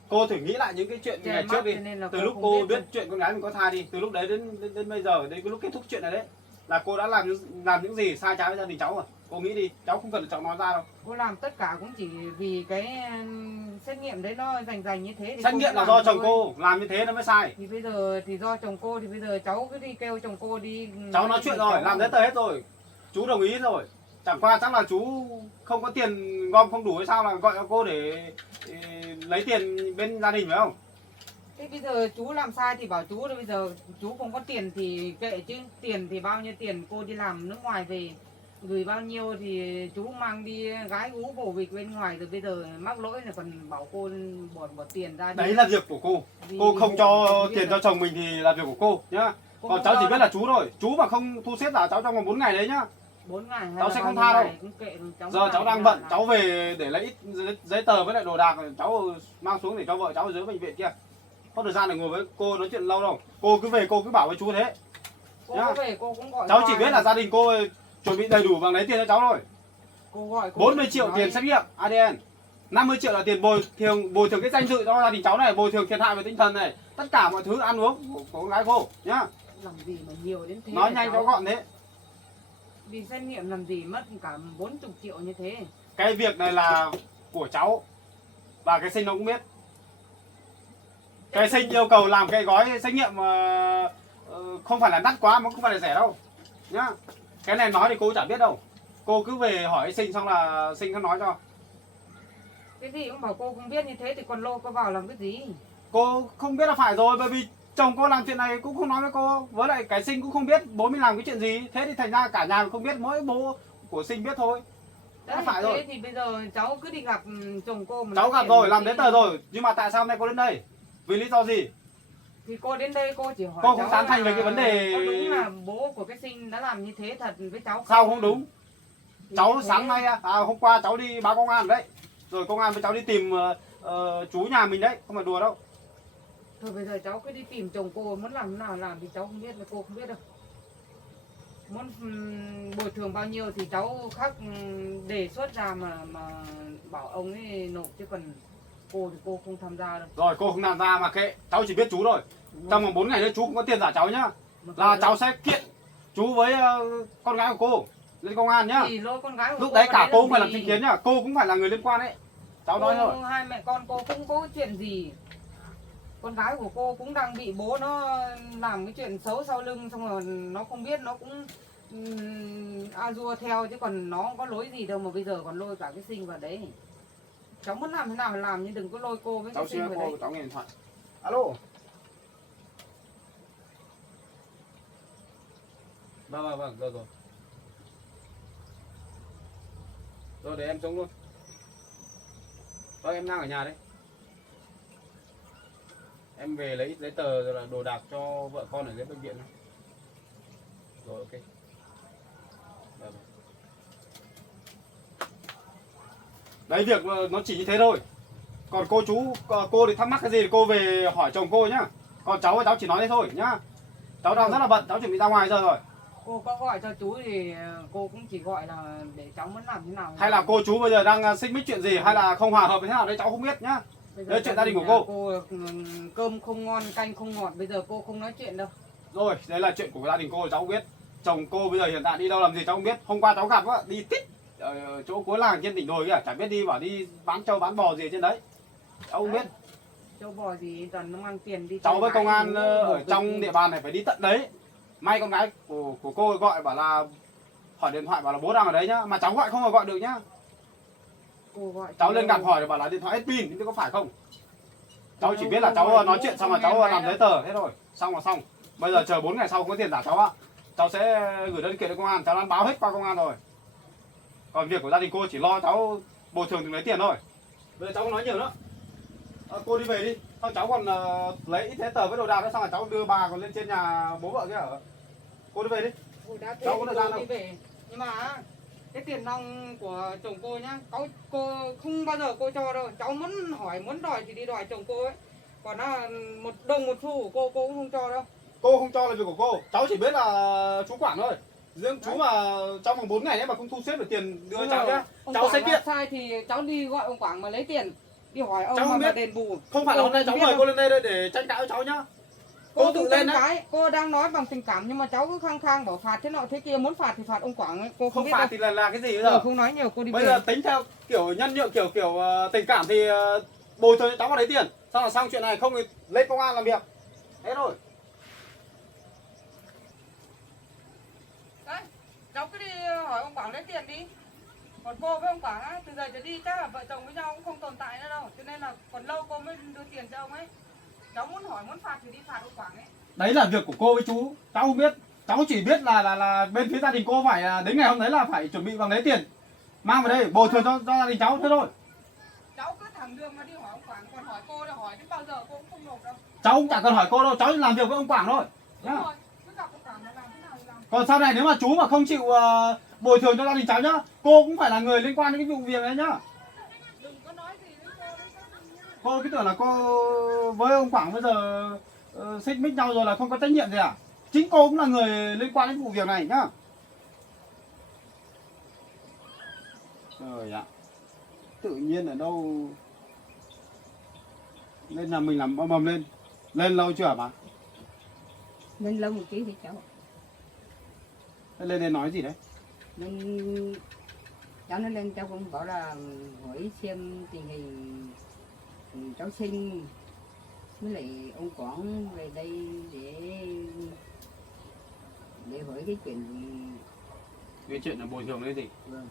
Cô thử nghĩ lại những cái chuyện ngày trước đi, từ lúc cô biết chuyện con gái mình có thai đi, từ lúc đấy đến bây giờ, đến cái lúc kết thúc chuyện này đấy, là cô đã làm những gì sai trái với gia đình cháu rồi. Cô nghĩ đi, cháu không cần cháu nói ra đâu. Cô làm tất cả cũng chỉ vì cái xét nghiệm đấy nó rành như thế. Xét nghiệm là do chồng cô làm như thế nó mới sai. Thì bây giờ thì do chồng cô, thì bây giờ cháu cứ đi kêu chồng cô đi. Cháu nói chuyện rồi, làm giấy tờ hết rồi, chú đồng ý rồi. Chẳng qua chắc là chú không có tiền gom không đủ hay sao là gọi cho cô để lấy tiền bên gia đình phải không? Thế bây giờ chú làm sai thì bảo chú, bây giờ chú không có tiền thì kệ chứ, tiền thì bao nhiêu tiền cô đi làm nước ngoài về gửi bao nhiêu thì chú mang đi gái gú bổ bịch bên ngoài, rồi bây giờ mắc lỗi là còn bảo cô bỏ tiền ra. Đấy là việc của cô. Cô không cho tiền cho chồng mình thì là việc của cô nhá. Còn cháu chỉ biết là chú thôi, chú mà không thu xếp giả cháu trong vòng 4 ngày đấy nhá. 4 ngày hay cháu là sẽ không bao tha nhiêu đâu. ngày cũng kệ, Giờ cháu đang bận, cháu về để lấy ít giấy tờ với lại đồ đạc, cháu mang xuống để cho vợ cháu ở dưới bệnh viện kia. Không thời gian để ngồi với cô nói chuyện lâu đâu. Cô cứ về cô cứ bảo với chú thế. Cô về cô cũng gọi. Cháu chỉ biết là gia đình cô chuẩn bị đầy đủ và lấy tiền cho cháu thôi. Cô gọi 40 triệu tiền xét nghiệm ADN, 50 triệu là tiền bồi thường cái danh dự cho gia đình cháu này, bồi thường thiệt hại về tinh thần này, tất cả mọi thứ ăn uống của con gái cô nhá. Làm gì mà nhiều đến thế? Nói nhanh cho gọn thế. Đi xét nghiệm làm gì mất cả 40 triệu như thế? Cái việc này là của cháu và cái Sinh nó cũng biết. Cái Sinh yêu cầu làm cái gói xét nghiệm không phải là đắt quá mà không phải là rẻ đâu nhá. Cái này nói thì cô chả biết đâu. Cô cứ về hỏi Sinh xong là Sinh nó nói cho. Cái gì cũng bảo cô không biết như thế thì còn lôi cô vào làm cái gì? Cô không biết là phải rồi, bởi vì chồng cô làm chuyện này cũng không nói với cô. Với lại cái Sinh cũng không biết bố mình làm cái chuyện gì. Thế thì thành ra cả nhà không biết, mỗi bố của Sinh biết thôi. Đấy, Đấy, phải thế rồi. thì bây giờ cháu cứ đi gặp chồng cô mà. Cháu gặp rồi, làm giấy tờ rồi. Nhưng mà tại sao hôm nay cô đến đây? Vì lý do gì? Thì cô đến đây cô chỉ hỏi cô không tán thành về cái vấn đề. có đúng là bố của cái Sinh đã làm như thế thật với cháu không? Sao không đúng? Thì Cháu thế. sáng nay hôm qua cháu đi báo công an đấy. Rồi công an với cháu đi tìm chú nhà mình đấy, không phải đùa đâu. Thôi bây giờ cháu cứ đi tìm chồng cô, muốn làm thế nào làm thì cháu không biết, là cô không biết đâu. Muốn bồi thường bao nhiêu thì cháu khác đề xuất ra mà bảo ông ấy nộp, chứ còn cô thì cô không tham gia đâu. Rồi cô không tham gia mà kệ, cháu chỉ biết chú rồi. Trong vòng 4 ngày nữa chú cũng có tiền trả cháu nhá. Là cháu sẽ kiện chú với con gái của cô lên công an nhá. Thì lỗi con gái của Lúc cô đấy cả cô cũng gì? phải làm chứng kiến nhá, cô cũng phải là người liên quan đấy. Cháu nói thôi. Hai mẹ con cô cũng có chuyện gì. Con gái của cô cũng đang bị bố nó làm cái chuyện xấu sau lưng, xong rồi nó không biết, nó cũng a dua theo, chứ còn nó không có lỗi gì đâu mà bây giờ còn lôi cả cái Sinh vào đấy. Cháu muốn làm thế nào làm, nhưng đừng có lôi cô với Cháu cái Sinh vào cô, đấy. cháu nghe điện thoại. Alo. Vâng, rồi. Rồi để em xuống luôn. Vâng, em đang ở nhà đấy. Em về lấy ít giấy tờ rồi là đồ đạc cho vợ con ở dưới bệnh viện. Rồi ok. Vâng. Đấy, việc nó chỉ như thế thôi. Còn cô thì thắc mắc cái gì thì cô về hỏi chồng cô nhá. Còn cháu chỉ nói thế thôi nhá. Cháu đang rất là bận, cháu chuẩn bị ra ngoài giờ rồi. Cô có gọi cho chú thì cô cũng chỉ gọi là để cháu muốn làm thế nào. Hay là cô chú bây giờ đang xích mích chuyện gì, hay là không hòa hợp thế nào đấy cháu không biết nhá. Đấy, chuyện gia đình của cô. Cô cơm không ngon, canh không ngọt, bây giờ cô không nói chuyện đâu. Rồi, đấy là chuyện của gia đình cô, cháu không biết. Chồng cô bây giờ hiện tại đi đâu làm gì cháu không biết. Hôm qua cháu gặp á, đi tít ở chỗ cuối làng trên đỉnh đồi kìa, chả biết đi bảo đi bán trâu bán bò gì trên đấy. Cháu không biết. Châu bò gì toàn nó mang tiền đi. Cháu với công an ở trong địa bàn này phải đi tận đấy. May con gái của cô gọi bảo là hỏi điện thoại bảo là bố đang ở đấy nhá, mà cháu gọi không gọi được nhá. Cô gọi Cháu lên gặp hỏi để bảo là điện thoại hết pin, nhưng có phải không? Cháu chỉ biết là cháu nói chuyện xong là cháu làm giấy tờ thế rồi, xong là xong. Bây giờ chờ 4 ngày sau không có tiền trả cháu ạ. Cháu sẽ gửi đơn kiện đến công an, cháu đã báo hết qua công an rồi. Còn việc của gia đình cô chỉ lo cháu bồi thường lấy tiền thôi. Bây giờ cháu không nói nhiều nữa. Cô đi về đi, xong cháu còn lấy ít giấy tờ với đồ đạc nữa, xong là cháu đưa bà còn lên trên nhà bố vợ kia ở. Cô đi về đi. Cô đã Cháu có thời gian đâu. đi về. Nhưng mà cái tiền nong của chồng cô nhá, cô không bao giờ cô cho đâu. Cháu muốn hỏi muốn đòi thì đi đòi chồng cô ấy, còn là một đồng một xu của cô cũng không cho đâu. Cô không cho là việc của cô, cháu chỉ biết là chú quản thôi. Riêng chú mà trong vòng 4 ngày ấy mà không thu xếp được tiền đưa cháu nhá, cháu sẽ kiện. Sai thì cháu đi gọi ông Quảng mà lấy tiền, đi hỏi ông Cháu không mà biết. đền bù. Không phải là hôm nay cháu mời cô lên đây để tranh cãi với cháu nhá. Cô tự lên đấy. Cô đang nói bằng tình cảm nhưng mà cháu cứ khăng khăng bảo phạt thế nọ thế kia, muốn phạt thì phạt ông Quảng ấy. Cô Không biết phạt đâu. thì là cái gì bây giờ? Không nói nhiều, cô đi Bây về. giờ tính theo kiểu nhân nhượng kiểu tình cảm thì bồi thường cho cháu vào lấy tiền. Xong là xong chuyện này, không thì lên công an làm việc. Thế thôi. Đấy, cháu cứ đi hỏi ông Quảng lấy tiền đi. Còn cô với ông Quảng á, từ giờ trở đi chắc là vợ chồng với nhau cũng không tồn tại nữa đâu. Cho nên là còn lâu cô mới đưa tiền cho ông ấy. Cháu muốn hỏi muốn phạt thì đi phạt ông Quảng ấy. Đấy là việc của cô với chú. Cháu không biết. Cháu chỉ biết là bên phía gia đình cô phải đến ngày hôm đấy là phải chuẩn bị bằng lấy tiền. Mang vào đây bồi thường cho gia đình cháu thế thôi. Cháu cứ thẳng đường mà đi hỏi ông Quảng, còn hỏi cô là hỏi đến bao giờ cô cũng không nộp đâu. Cháu cũng chả cần hỏi cô đâu, cháu làm việc với ông Quảng thôi. Đúng rồi, cứ gặp ông Quảng là làm thế nào thì làm. Còn sau này nếu mà chú mà không chịu bồi thường cho gia đình cháu nhá, cô cũng phải là người liên quan đến cái vụ việc này nhá. Đừng có nói gì với cô đấy. Cô cứ tưởng là cô với ông Quảng bây giờ xích mích nhau rồi là không có trách nhiệm gì à? Chính cô cũng là người liên quan đến vụ việc này nhá. Trời ạ. Tự nhiên ở đâu lên nhà mình làm bầm lên. Lên lâu chưa hả bà? Nên lâu một tí thì cháu. Thế lên đây nói gì đấy? Nên cháu nó lên cháu cũng bảo là hỏi xem tình hình cháu sinh với lại ông Quảng về đây để hỏi cái chuyện Cái chuyện là bồi thường đấy gì? vâng.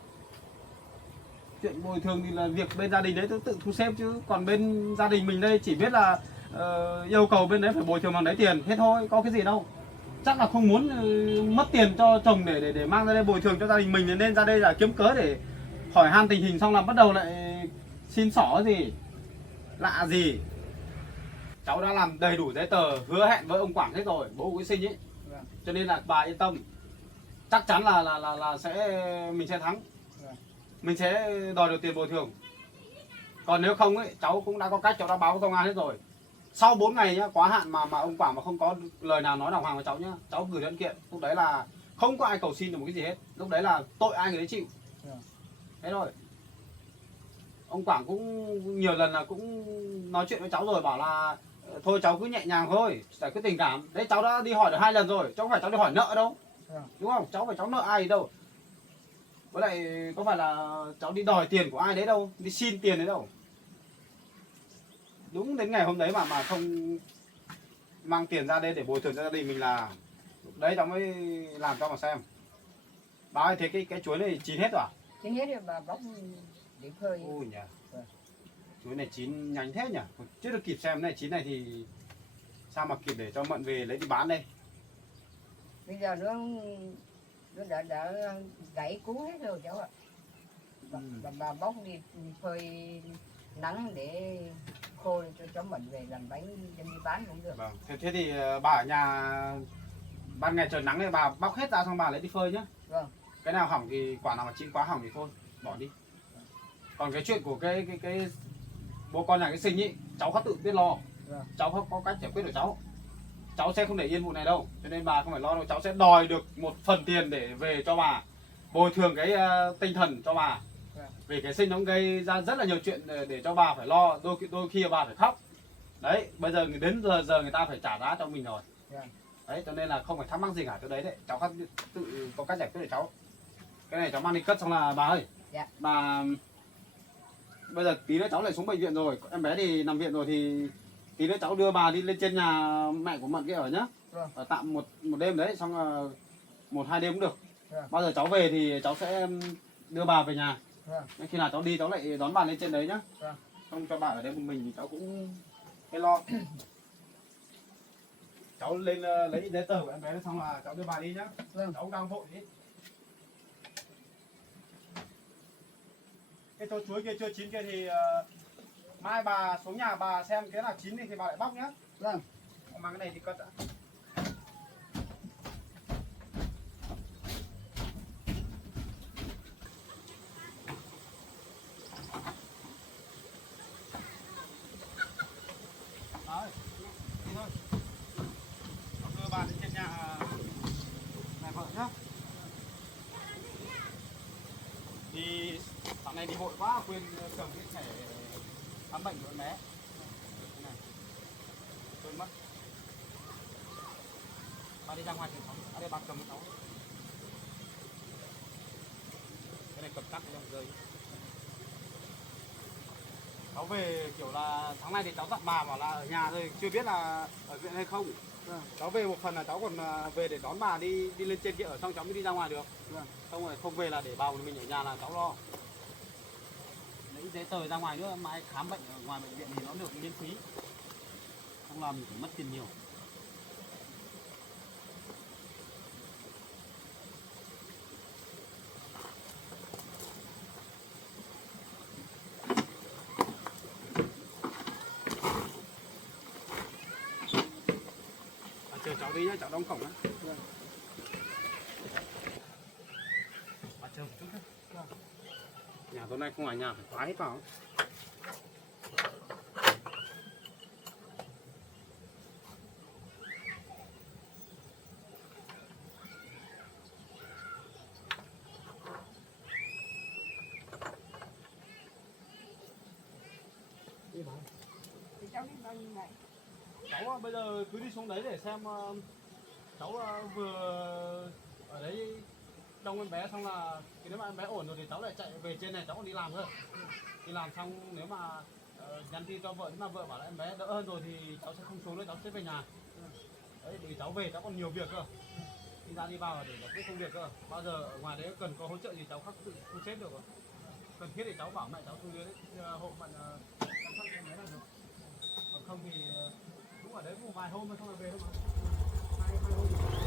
Chuyện bồi thường thì là việc bên gia đình đấy tự thu xếp chứ. Còn bên gia đình mình đây chỉ biết là yêu cầu bên đấy phải bồi thường bằng đấy tiền. Hết thôi, có cái gì đâu. Chắc là không muốn mất tiền cho chồng để mang ra đây bồi thường cho gia đình mình, nên ra đây là kiếm cớ để hỏi han tình hình, xong là bắt đầu lại xin xỏ gì. Lạ gì. Cháu đã làm đầy đủ giấy tờ hứa hẹn với ông Quảng hết rồi, bố của cái sinh ấy. Vâng. Cho nên là bà yên tâm. Chắc chắn là mình sẽ thắng. Vâng. Mình sẽ đòi được tiền bồi thường. Còn nếu không ấy, cháu cũng đã có cách, cháu đã báo với công an hết rồi. Sau 4 ngày nhá, quá hạn mà ông Quảng mà không có lời nào nói đàng hoàng với cháu nhá, cháu gửi đơn kiện. Lúc đấy là không có ai cầu xin được một cái gì hết. Lúc đấy là tội ai người đấy chịu. Thế thôi. Ông Quảng cũng nhiều lần là cũng nói chuyện với cháu rồi, bảo là thôi cháu cứ nhẹ nhàng thôi, giải quyết tình cảm. Đấy, cháu đã đi hỏi được 2 lần rồi, cháu không phải cháu đi hỏi nợ đâu. Đúng không? Cháu phải cháu nợ ai đâu. Với lại có phải là cháu đi đòi tiền của ai đấy đâu, đi xin tiền đấy đâu. Đúng đến ngày hôm đấy mà không mang tiền ra đây để bồi thường cho gia đình mình là lúc đấy cháu mới làm cho mà xem. Bà ơi, thế cái chuối này chín hết rồi à? Chín hết rồi bà bóc để phơi. Ôi nhỉ. Chuối này chín nhanh thế nhỉ. Chưa được kịp xem này, chín này thì sao mà kịp để cho Mận về lấy đi bán đây. Bây giờ nó đã gãy cú hết rồi cháu ạ. Bà bóc đi phơi nắng để khô cho cháu Mận về làm bánh đem đi bán cũng được. Vâng. Thế thì bà ở nhà ban ngày trời nắng này bà bóc hết ra xong bà lấy đi phơi nhá. Vâng. Cái nào hỏng thì quả nào mà chín quá hỏng thì thôi, bỏ đi. Còn cái chuyện của cái bố con nhà cái Sinh ý, cháu có tự biết lo. Vâng. Cháu không có cách giải quyết được cháu. Cháu sẽ không để yên vụ này đâu, cho nên bà không phải lo đâu. Cháu sẽ đòi được một phần tiền để về cho bà, bồi thường cái tinh thần cho bà. Vì cái Sinh nó gây ra rất là nhiều chuyện để cho bà phải lo, đôi khi bà phải khóc. Đấy, bây giờ đến giờ người ta phải trả giá cho mình rồi. Đấy, cho nên là không phải thắc mắc gì cả chỗ đấy đấy. Cháu tự có cách giải quyết để cháu. Cái này cháu mang đi cất xong là bà ơi. Dạ. Bà bây giờ tí nữa cháu lại xuống bệnh viện rồi, em bé thì nằm viện rồi thì tí nữa cháu đưa bà đi lên trên nhà mẹ của Mận kia ở nhá. Vâng. Ở tạm một đêm đấy, xong là 1-2 đêm cũng được. Vâng. Bao giờ cháu về thì cháu sẽ đưa bà về nhà. Vâng. Khi nào cháu đi cháu lại đón bà lên trên đấy nhá. Vâng. Không cho bà ở đây một mình thì cháu cũng hay lo. Cháu lên lấy giấy tờ của em bé xong là cháu đưa bà đi nhá. Vâng. Cháu đang vội đi. Cái tô chuối kia chưa chín kia thì mai bà xuống nhà bà xem cái nào chín thì bà lại bóc nhá. Vâng. Mang cái này đi cất ạ. Đi sáng nay đi vội quá quên cầm cái thẻ khám bệnh của em bé. Đây này. Quên mất. Ba đi ra ngoài tìm cháu. À đây ba cầm với cháu. Cái này cầm cắt cái rơi. Cháu về kiểu là tháng này thì cháu dặn bà bảo là ở nhà thôi, chưa biết là ở viện hay không. Cháu về một phần là cháu còn về để đón bà đi lên trên kia ở xong cháu mới đi ra ngoài được. Xong rồi không về là để bà một mình ở nhà là cháu lo. Lấy giấy tờ ra ngoài nữa, mai khám bệnh ở ngoài bệnh viện thì nó được miễn phí. Không là mình phải mất tiền nhiều. Chờ cháu đi nhá, cháu đóng cổng á. Bà chờ một chút thôi. Nhà tối nay không ở nhà phải khóa hết vào. Cháu đi bao nhiêu ngày? Cháu bây giờ cứ đi xuống đấy để xem cháu vừa ở đấy đông em bé xong là nếu mà em bé ổn rồi thì cháu lại chạy về trên này cháu còn đi làm cơ. Đi làm xong nếu mà nhắn tin cho vợ, nếu mà vợ bảo là em bé đỡ hơn rồi thì cháu sẽ không xuống nữa, cháu sẽ về nhà. Đấy, để cháu về cháu còn nhiều việc cơ. Đi ra đi vào để giải quyết công việc cơ. Bao giờ ở ngoài đấy cần có hỗ trợ gì cháu khắc tự thu xếp được rồi. Cần thiết thì cháu bảo mẹ cháu xuống dưới đấy hộ bạn chăm sóc em bé là được. Còn không thì cũng ở đấy một vài hôm thôi xong là về thôi mà. Hai hôm